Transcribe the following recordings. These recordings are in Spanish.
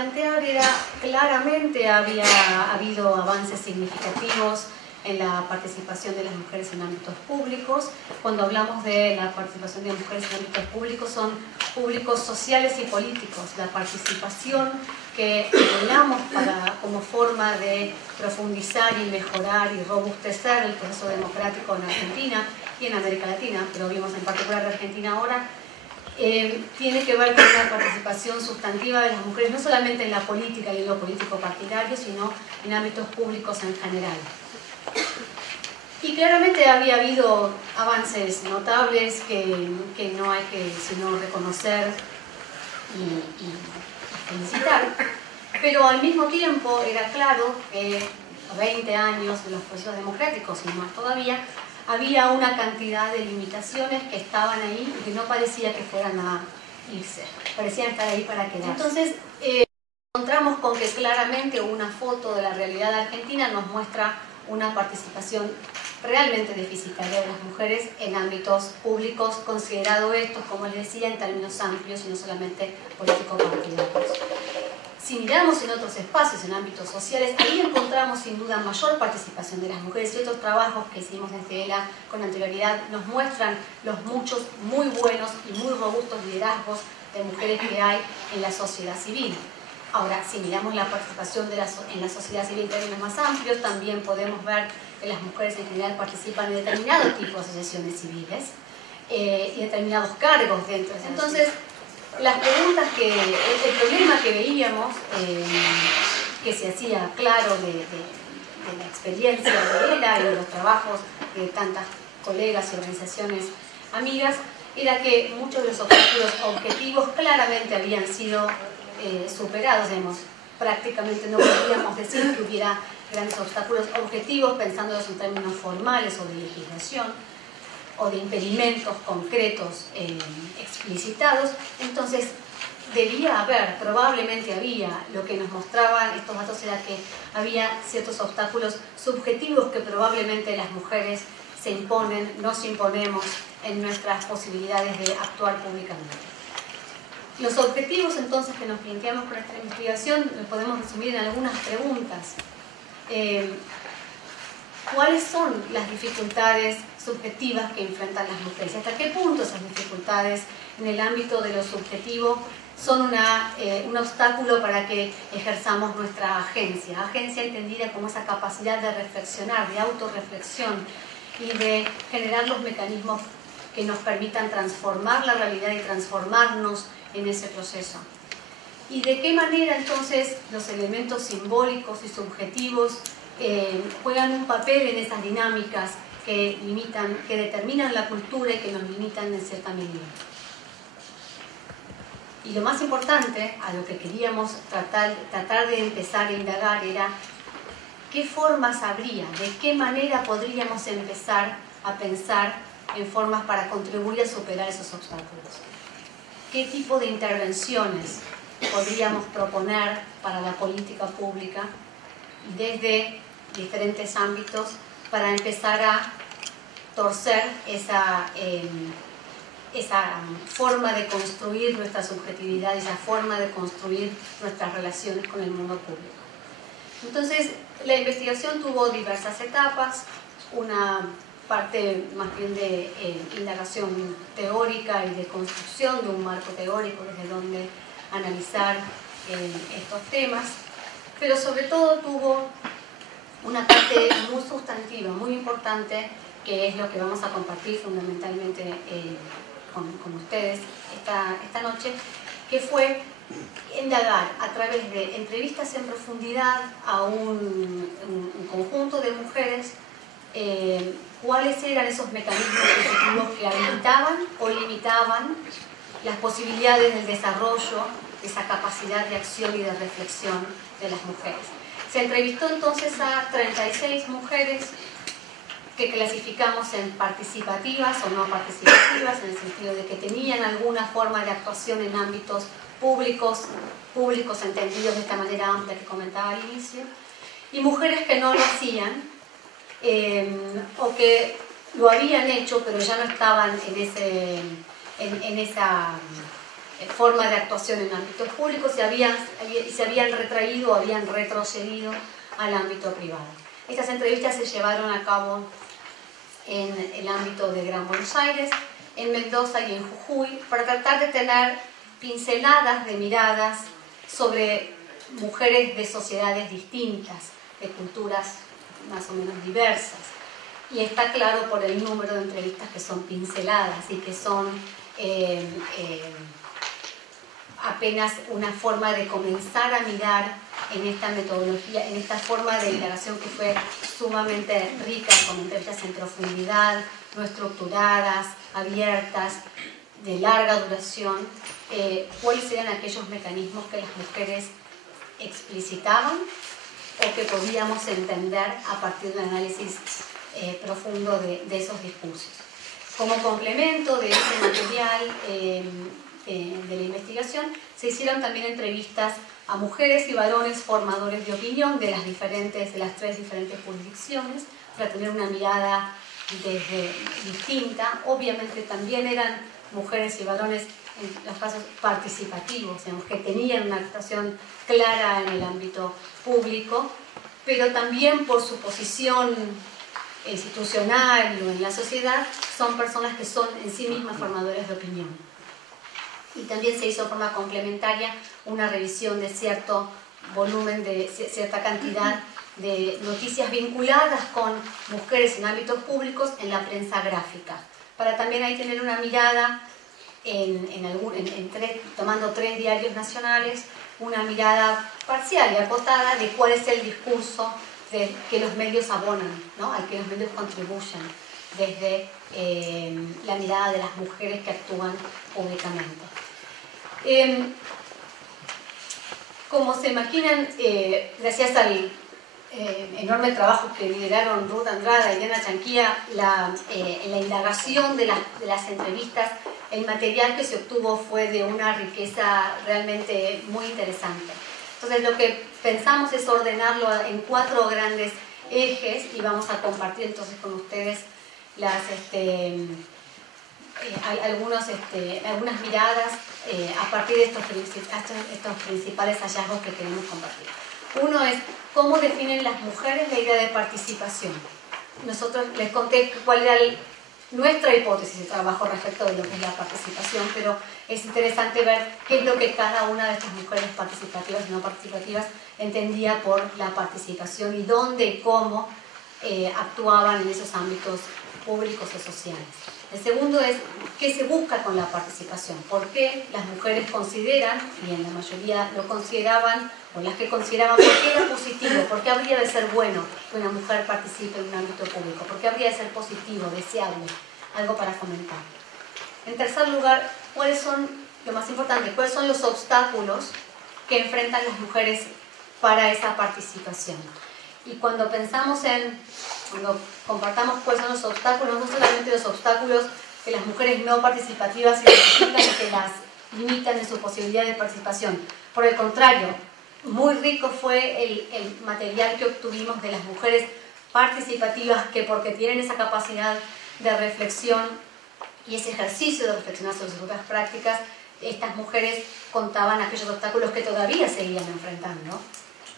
plantear era, claramente había habido avances significativos en la participación de las mujeres en ámbitos públicos. Cuando hablamos de la participación de mujeres en ámbitos públicos, son públicos sociales y políticos. La participación que hablamos como forma de profundizar y mejorar y robustecer el proceso democrático en Argentina y en América Latina, pero vimos en particular de Argentina ahora, tiene que ver con una participación sustantiva de las mujeres, no solamente en la política y en lo político partidario, sino en ámbitos públicos en general. Y claramente había habido avances notables que no hay que sino reconocer y felicitar, pero al mismo tiempo era claro que a 20 años de los procesos democráticos y más todavía, había una cantidad de limitaciones que estaban ahí y que no parecía que fueran a irse, parecían estar ahí para quedarse. Entonces, encontramos con que claramente una foto de la realidad argentina nos muestra una participación realmente deficitaria de las mujeres en ámbitos públicos, considerado estos, como les decía, en términos amplios y no solamente político-partidarios. Si miramos en otros espacios, en ámbitos sociales, ahí encontramos sin duda mayor participación de las mujeres, y otros trabajos que hicimos en CELA con anterioridad nos muestran los muchos muy buenos y muy robustos liderazgos de mujeres que hay en la sociedad civil. Ahora, si miramos la participación en la sociedad civil en términos más amplios, también podemos ver que las mujeres en general participan en determinado tipo de asociaciones civiles y determinados cargos dentro de Entonces, las preguntas el problema que veíamos, que se hacía claro de la experiencia de ELA y de los trabajos de tantas colegas y organizaciones amigas, era que muchos de los obstáculos objetivos claramente habían sido superados. Prácticamente no podríamos decir que hubiera grandes obstáculos objetivos pensándolos en términos formales o de legislación o de impedimentos concretos explicitados. Entonces debía haber, probablemente había, lo que nos mostraban estos datos era que había ciertos obstáculos subjetivos que probablemente las mujeres se imponen, nos imponemos en nuestras posibilidades de actuar públicamente. Los objetivos entonces que nos planteamos con esta investigación los podemos resumir en algunas preguntas. ¿Cuáles son las dificultades subjetivas que enfrentan las mujeres? ¿Hasta qué punto esas dificultades en el ámbito de lo subjetivo son un obstáculo para que ejerzamos nuestra agencia? Agencia entendida como esa capacidad de reflexionar, de autorreflexión y de generar los mecanismos que nos permitan transformar la realidad y transformarnos en ese proceso. ¿Y de qué manera entonces los elementos simbólicos y subjetivos juegan un papel en esas dinámicas que determinan la cultura y que nos limitan en cierta medida? Y lo más importante, a lo que queríamos tratar de empezar a indagar era qué formas habría, de qué manera podríamos empezar a pensar en formas para contribuir a superar esos obstáculos. ¿Qué tipo de intervenciones podríamos proponer para la política pública desde diferentes ámbitos para empezar a torcer esa forma de construir nuestra subjetividad, esa forma de construir nuestras relaciones con el mundo público? Entonces, la investigación tuvo diversas etapas, una parte más bien de indagación teórica y de construcción de un marco teórico desde donde analizar estos temas, pero sobre todo tuvo una parte muy sustantiva, muy importante, que es lo que vamos a compartir fundamentalmente con ustedes esta noche, que fue indagar a través de entrevistas en profundidad a un conjunto de mujeres cuáles eran esos mecanismos ejecutivos que habilitaban o limitaban las posibilidades del desarrollo de esa capacidad de acción y de reflexión de las mujeres. Se entrevistó entonces a 36 mujeres que clasificamos en participativas o no participativas, en el sentido de que tenían alguna forma de actuación en ámbitos públicos entendidos de esta manera amplia que comentaba al inicio, y mujeres que no lo hacían, o que lo habían hecho pero ya no estaban en forma de actuación en ámbitos públicos se habían retraído o habían retrocedido al ámbito privado. Estas entrevistas se llevaron a cabo en el ámbito de Gran Buenos Aires, en Mendoza y en Jujuy, para tratar de tener pinceladas de miradas sobre mujeres de sociedades distintas, de culturas más o menos diversas. Y está claro por el número de entrevistas que son pinceladas y que son apenas una forma de comenzar a mirar en esta metodología, en esta forma de indagación que fue sumamente rica, con entrevistas en profundidad, no estructuradas, abiertas, de larga duración, cuáles eran aquellos mecanismos que las mujeres explicitaban o que podíamos entender a partir de un análisis profundo de esos discursos. Como complemento de ese material de la investigación, se hicieron también entrevistas a mujeres y varones formadores de opinión de las 3 diferentes jurisdicciones, para tener una mirada distinta. Obviamente también eran mujeres y varones en los casos participativos, digamos, que tenían una actuación clara en el ámbito público, pero también por su posición institucional o en la sociedad, son personas que son en sí mismas formadores de opinión. Y también se hizo de forma complementaria una revisión de cierto volumen, de cierta cantidad de noticias vinculadas con mujeres en ámbitos públicos en la prensa gráfica, para también ahí tener una mirada tomando 3 diarios nacionales, una mirada parcial y acotada de cuál es el discurso que los medios abonan, ¿no?, al que los medios contribuyen desde la mirada de las mujeres que actúan públicamente. Como se imaginan, gracias al enorme trabajo que lideraron Ruth Andrada y Diana Chanquía, en la indagación de las entrevistas, el material que se obtuvo fue de una riqueza realmente muy interesante. Entonces, lo que pensamos es ordenarlo en 4 grandes ejes, y vamos a compartir entonces con ustedes algunas miradas a partir de estos principales hallazgos que queremos compartir. Uno es cómo definen las mujeres la idea de participación. Nosotros les conté cuál era nuestra hipótesis de trabajo respecto de lo que es la participación, pero es interesante ver qué es lo que cada una de estas mujeres participativas y no participativas entendía por la participación y dónde y cómo actuaban en esos ámbitos públicos o sociales. El segundo es qué se busca con la participación, por qué las mujeres consideran, y en la mayoría lo consideraban, o las que consideraban, por qué era positivo, por qué habría de ser bueno que una mujer participe en un ámbito público, por qué habría de ser positivo, deseable, algo para fomentar. En tercer lugar, cuáles son, lo más importante, cuáles son los obstáculos que enfrentan las mujeres para esa participación. Y cuando compartamos cuáles son los obstáculos, no solamente los obstáculos que las mujeres no participativas identifican y que las limitan en su posibilidad de participación. Por el contrario, muy rico fue el material que obtuvimos de las mujeres participativas que, porque tienen esa capacidad de reflexión y ese ejercicio de reflexionar sobre sus propias prácticas, estas mujeres contaban aquellos obstáculos que todavía seguían enfrentando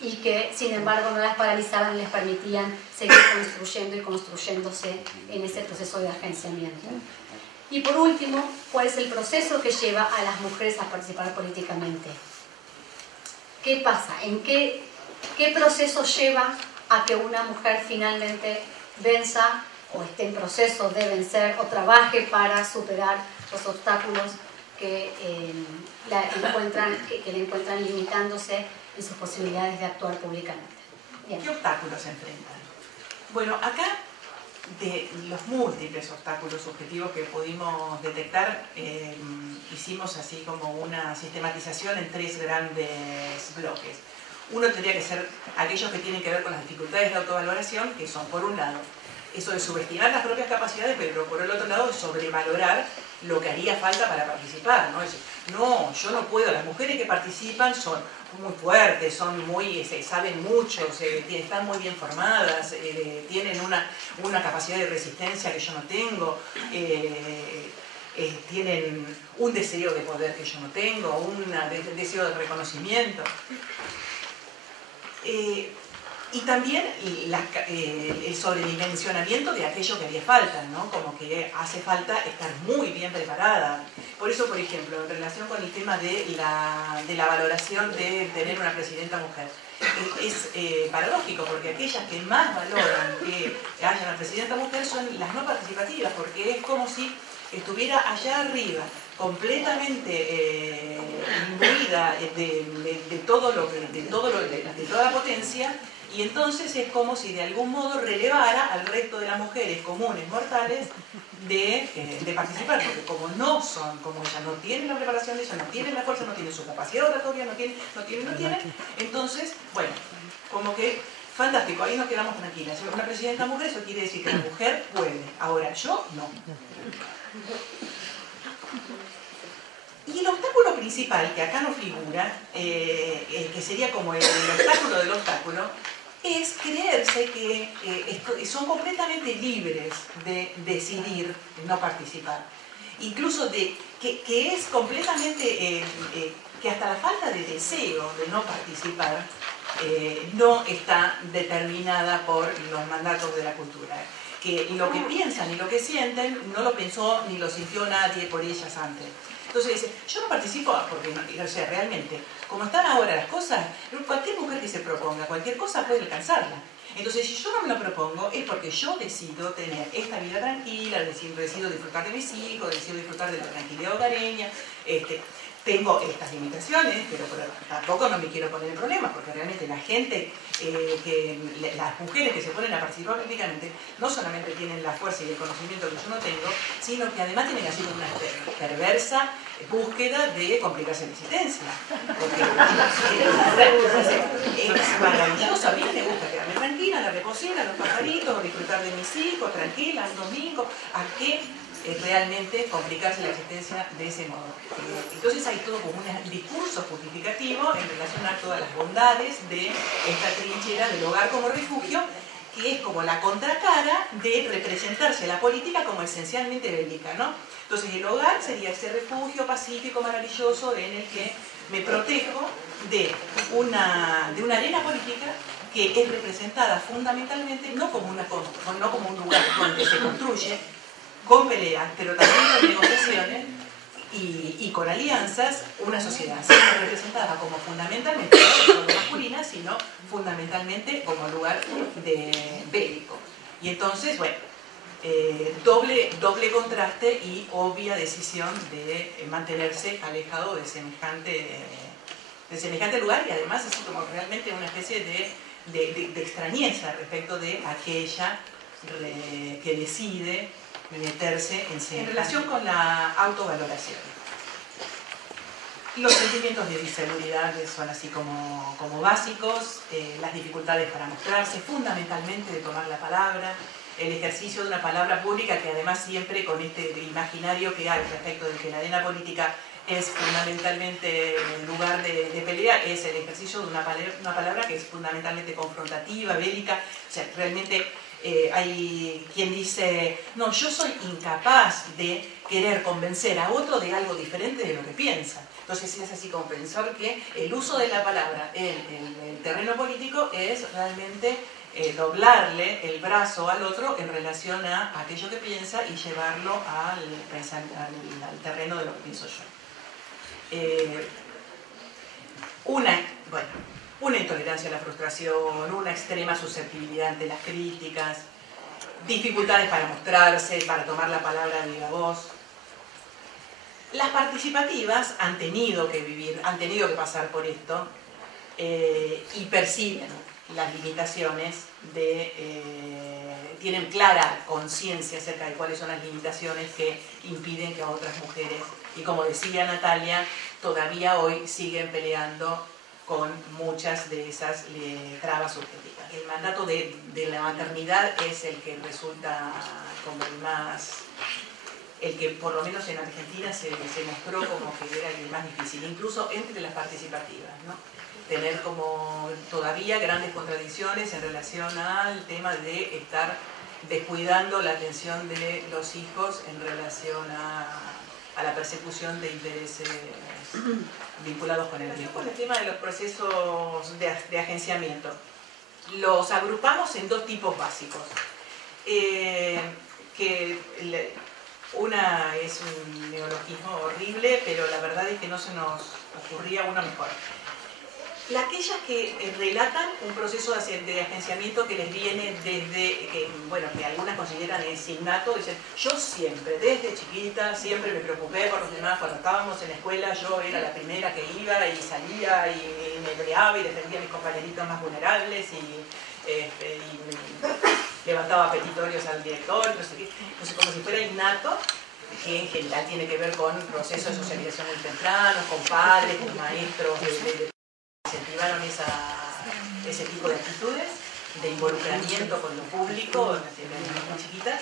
y que, sin embargo, no las paralizaban y les permitían seguir construyendo y construyéndose en ese proceso de agenciamiento. Y por último, ¿cuál es el proceso que lleva a las mujeres a participar políticamente? ¿Qué pasa? ¿En qué proceso lleva a que una mujer finalmente venza o esté en proceso de vencer o trabaje para superar los obstáculos que le encuentran limitándose en sus posibilidades de actuar públicamente? Bien. ¿Qué obstáculos se enfrentan? Bueno, acá, de los múltiples obstáculos subjetivos que pudimos detectar, hicimos así como una sistematización en 3 grandes bloques. Uno tendría que ser aquellos que tienen que ver con las dificultades de autovaloración, que son, por un lado, eso de subestimar las propias capacidades, pero por el otro lado, de sobrevalorar lo que haría falta para participar, ¿no? Es decir, no, yo no puedo, las mujeres que participan son muy fuertes, son muy, saben mucho, están muy bien formadas, tienen una capacidad de resistencia que yo no tengo, tienen un deseo de poder que yo no tengo, un deseo de reconocimiento. Y también el sobredimensionamiento de aquello que haría falta, ¿no? Como que hace falta estar muy bien preparada. Por eso, por ejemplo, en relación con el tema de la valoración de tener una presidenta mujer, es paradójico, porque aquellas que más valoran que haya una presidenta mujer son las no participativas, porque es como si estuviera allá arriba, completamente imbuida de toda la potencia, y entonces es como si de algún modo relevara al resto de las mujeres comunes, mortales, de participar, porque como no son como ella, no tienen la preparación de ella, no tienen la fuerza, no tienen su capacidad oratoria, no tienen, entonces, bueno, como que fantástico, ahí nos quedamos tranquilas. Si una presidenta mujer, eso quiere decir que la mujer puede, ahora yo no. Y el obstáculo principal, que acá no figura, que sería como el obstáculo del obstáculo, es creerse que son completamente libres de decidir no participar. Incluso que es completamente, que hasta la falta de deseo de no participar no está determinada por los mandatos de la cultura. Que lo que piensan y lo que sienten no lo pensó ni lo sintió nadie por ellas antes. Entonces dice, yo no participo porque, o sea, realmente, como están ahora las cosas, cualquier mujer que se proponga cualquier cosa puede alcanzarla. Entonces, si yo no me lo propongo, es porque yo decido tener esta vida tranquila, decido disfrutar de mis hijos, decido disfrutar de la tranquilidad hogareña, tengo estas limitaciones, pero tampoco no me quiero poner en problemas, porque realmente la gente, las mujeres que se ponen a participar políticamente, no solamente tienen la fuerza y el conocimiento que yo no tengo, sino que además tienen así una perversa búsqueda de complicarse la existencia. Porque es maravilloso, a mí me gusta quedarme tranquila, la reposera, los pajaritos, disfrutar de mis hijos, tranquila, un domingo, ¿a qué? Realmente complicarse la existencia de ese modo. Entonces hay todo como un discurso justificativo en relación a todas las bondades de esta trinchera del hogar como refugio, que es como la contracara de representarse la política como esencialmente bélica, ¿no? Entonces el hogar sería ese refugio pacífico, maravilloso, en el que me protejo de una arena política que es representada fundamentalmente no como un lugar donde se construye con peleas, pero también con negociaciones y con alianzas, una sociedad siempre representada como fundamentalmente no solo masculina, sino fundamentalmente como lugar bélico. Y entonces, bueno, doble contraste y obvia decisión de mantenerse alejado de semejante lugar, y además es como realmente una especie de extrañeza respecto de aquella que decide meterse en relación con la autovaloración. Los sentimientos de inseguridad son así como básicos, las dificultades para mostrarse, fundamentalmente de tomar la palabra, el ejercicio de una palabra pública que además siempre con este imaginario que hay respecto de que la arena política es fundamentalmente el lugar de pelea, es el ejercicio de una palabra que es fundamentalmente confrontativa, bélica, o sea, realmente hay quien dice, no, yo soy incapaz de querer convencer a otro de algo diferente de lo que piensa. Entonces es así como pensar que el uso de la palabra en el terreno político es realmente doblarle el brazo al otro en relación a aquello que piensa y llevarlo al terreno de lo que pienso yo. Una intolerancia a la frustración, una extrema susceptibilidad ante las críticas, dificultades para mostrarse, para tomar la palabra de viva voz. Las participativas han tenido que pasar por esto y perciben las limitaciones tienen clara conciencia acerca de cuáles son las limitaciones que impiden que a otras mujeres, y como decía Natalia, todavía hoy siguen peleando con muchas de esas trabas subjetivas. El mandato de la maternidad es el que resulta como el que por lo menos en Argentina se mostró como que era el más difícil, incluso entre las participativas, ¿no? Tener como todavía grandes contradicciones en relación al tema de estar descuidando la atención de los hijos en relación a la persecución de intereses vinculados con el tiempo. Con el tema de los procesos de agenciamiento, los agrupamos en dos tipos básicos. Una es un neologismo horrible, pero la verdad es que no se nos ocurría uno mejor. Aquellas que relatan un proceso de agenciamiento que les viene desde, que algunas consideran es innato, dicen, yo siempre, desde chiquita, siempre me preocupé por los demás. Cuando estábamos en la escuela yo era la primera que iba y salía y me peleaba y defendía a mis compañeritos más vulnerables y levantaba petitorios al director, no sé qué. Entonces, como si fuera innato, que en general tiene que ver con procesos de socialización muy tempranos, con padres, con maestros, incentivaron ese tipo de actitudes, de involucramiento con lo público, desde muy chiquitas,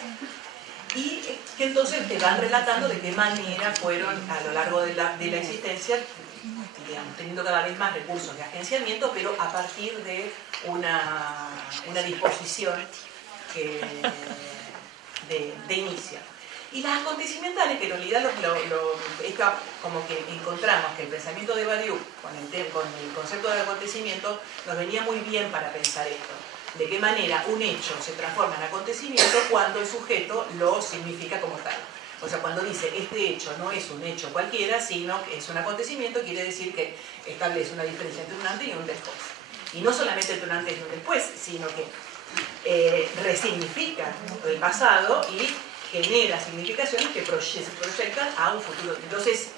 y que entonces te van relatando de qué manera fueron a lo largo de la existencia, digamos, teniendo cada vez más recursos de agenciamiento, pero a partir de una disposición de inicio. Y las acontecimentales, que en realidad como que encontramos que el pensamiento de Badiou con el concepto de acontecimiento nos venía muy bien para pensar esto. De qué manera un hecho se transforma en acontecimiento cuando el sujeto lo significa como tal. O sea, cuando dice este hecho no es un hecho cualquiera, sino que es un acontecimiento, quiere decir que establece una diferencia entre un antes y un después. Y no solamente entre un antes y un después, sino que resignifica el pasado y genera significaciones que se proyectan a un futuro. Entonces,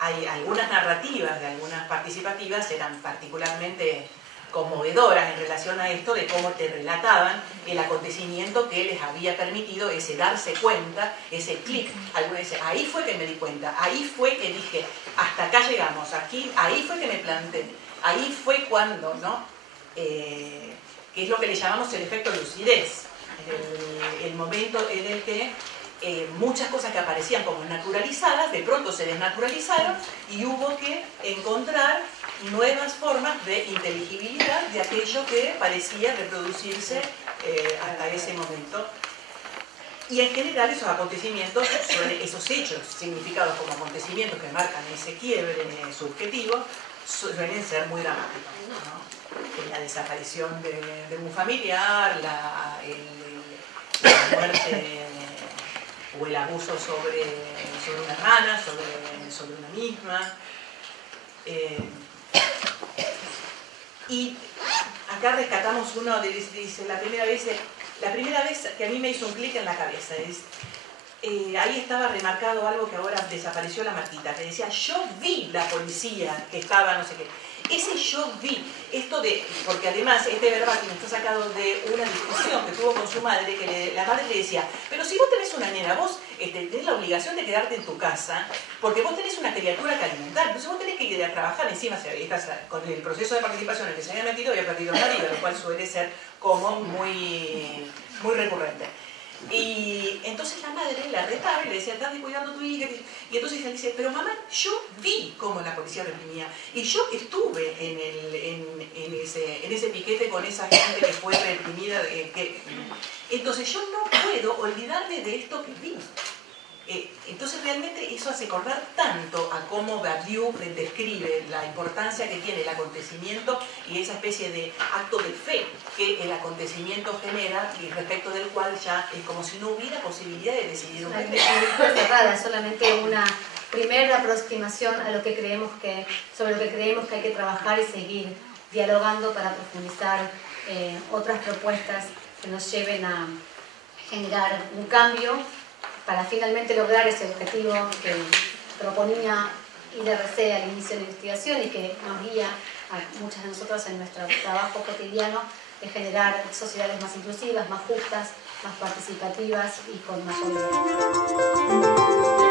hay algunas narrativas de algunas participativas eran particularmente conmovedoras en relación a esto, de cómo te relataban el acontecimiento que les había permitido ese darse cuenta, ese clic. Algunos dicen, ahí fue que me di cuenta, ahí fue que dije, hasta acá llegamos, ahí fue que me planté, ahí fue cuando, ¿no? Que es lo que le llamamos el efecto lucidez. El momento en el que muchas cosas que aparecían como naturalizadas, de pronto se desnaturalizaron y hubo que encontrar nuevas formas de inteligibilidad de aquello que parecía reproducirse hasta ese momento. Y en general esos acontecimientos, esos hechos significados como acontecimientos que marcan ese quiebre subjetivo, suelen ser muy dramáticos, ¿no? La desaparición de un familiar, la muerte o el abuso sobre una hermana, sobre una misma. Y acá rescatamos uno, dice, la primera vez que a mí me hizo un clic en la cabeza, ahí estaba remarcado algo que ahora desapareció la marquita, que decía, yo vi la policía que estaba no sé qué. Ese yo vi, porque además este verbatim está sacado de una discusión que tuvo con su madre, que la madre le decía, pero si vos tenés una nena, vos tenés la obligación de quedarte en tu casa, porque vos tenés una criatura que alimentar, entonces vos tenés que ir a trabajar encima, con el proceso de participación en el que se había metido, había perdido el marido, lo cual suele ser como muy recurrente. Y entonces la madre la retaba y le decía, estás descuidando a tu hija. Y entonces ella dice, pero mamá, yo vi cómo la policía reprimía. Y yo estuve en ese piquete con esa gente que fue reprimida. Entonces yo no puedo olvidarme de esto que vi. Entonces realmente eso hace acordar tanto a cómo Badiou describe la importancia que tiene el acontecimiento y esa especie de acto de fe que el acontecimiento genera y respecto del cual ya es como si no hubiera posibilidad de decidir un momento. Cerrada, solamente una primera aproximación a lo que sobre lo que creemos que hay que trabajar y seguir dialogando para profundizar otras propuestas que nos lleven a generar un cambio para finalmente lograr ese objetivo que proponía IDRC al inicio de la investigación y que nos guía a muchas de nosotras en nuestro trabajo cotidiano de generar sociedades más inclusivas, más justas, más participativas y con mayor libertad.